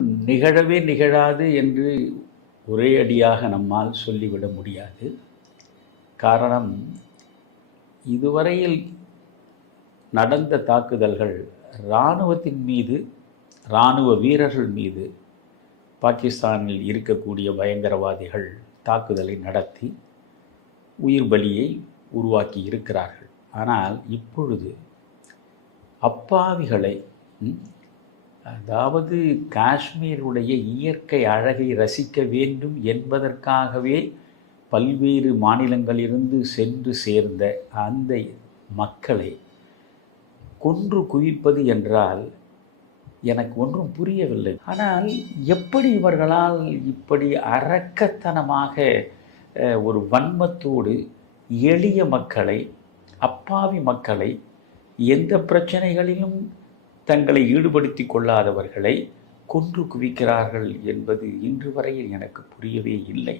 நிகழவே நிகழாது என்று ஒரே அடியாக நம்மால் சொல்லிவிட முடியாது. காரணம் இதுவரையில் நடந்த தாக்குதல்கள் இராணுவத்தின் மீது இராணுவ வீரர்கள் மீது பாகிஸ்தானில் இருக்கக்கூடிய பயங்கரவாதிகள் தாக்குதலை நடத்தி உயிர் பலியை உருவாக்கி இருக்கிறார்கள். ஆனால் இப்பொழுது அப்பாவிகளை அதாவது காஷ்மீருடைய இயற்கை அழகை ரசிக்க வேண்டும் என்பதற்காகவே பல்வேறு மாநிலங்களிலிருந்து சென்று சேர்ந்த அந்த மக்களை கொன்று குவிப்பது என்றால் எனக்கு ஒன்றும் புரியவில்லை. ஆனால் எப்படி இவர்களால் இப்படி அரக்கத்தனமாக ஒரு வன்மத்தோடு எளிய மக்களை அப்பாவி மக்களை எந்த பிரச்சனைகளிலும் தங்களை ஈடுபடுத்தி கொள்ளாதவர்களை கொன்று குவிக்கிறார்கள் என்பது இன்று வரையில் எனக்கு புரியவே இல்லை.